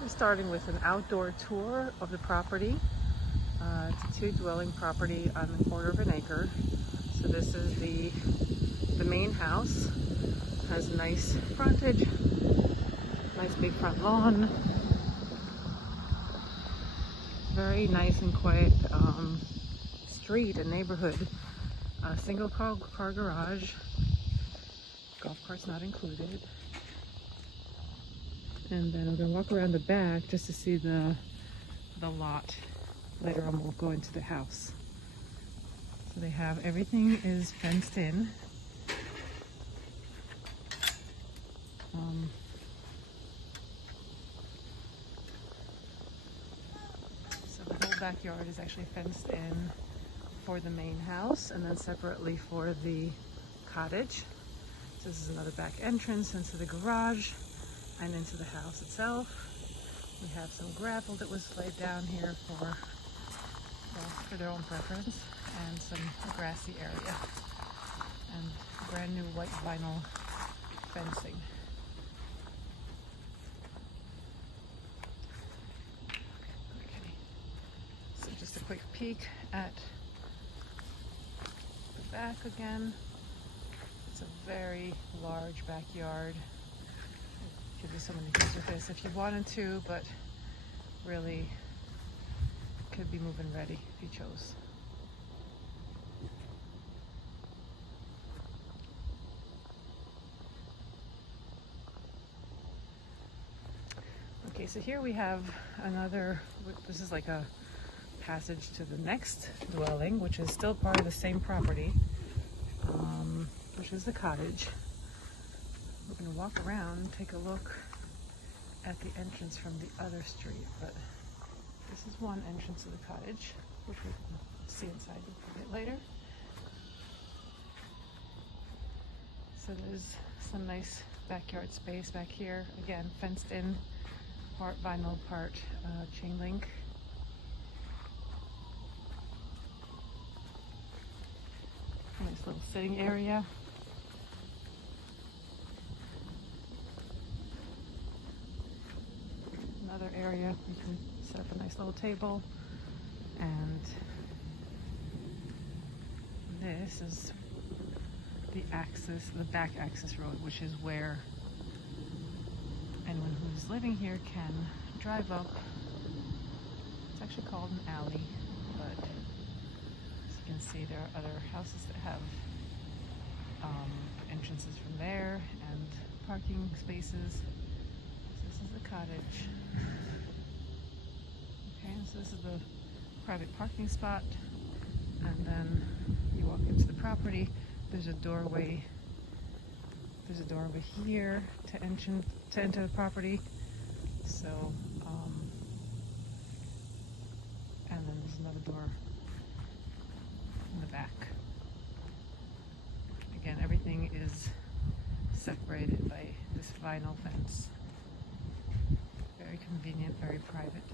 We're starting with an outdoor tour of the property. It's a two-dwelling property on a quarter of an acre. So this is the main house. Has a nice frontage, nice big front lawn. Very nice and quiet street and neighborhood. A single car garage. Golf cart's not included. And then I'm going to walk around the back just to see the lot. Later on we'll go into the house. So they have, everything is fenced in. So the whole backyard is actually fenced in for the main house and then separately for the cottage. So this is another back entrance into the garage and into the house itself. We have some gravel that was laid down here for their own preference, and some grassy area, and brand new white vinyl fencing. Okay, so just a quick peek at the back again. It's a very large backyard. Give you so many things with this if you wanted to, but really could be move-in ready if you chose. Okay, so here we have another, this is like a passage to the next dwelling, which is still part of the same property, which is the cottage. We're going to walk around and take a look at the entrance from the other street, but this is one entrance to the cottage, which we can see inside a bit later. So there's some nice backyard space back here. Again, fenced in, part vinyl, part chain link. Nice little sitting area. Another area you can set up a nice little table, and this is the back access road, which is where anyone who's living here can drive up. It's actually called an alley, but as you can see, there are other houses that have entrances from there and parking spaces. This is the cottage. Okay, so this is the private parking spot, and then you walk into the property. There's a doorway. There's a door over here to enter the property. So, and then there's another door in the back. Again, everything is separated by this vinyl fence. Very convenient, very private.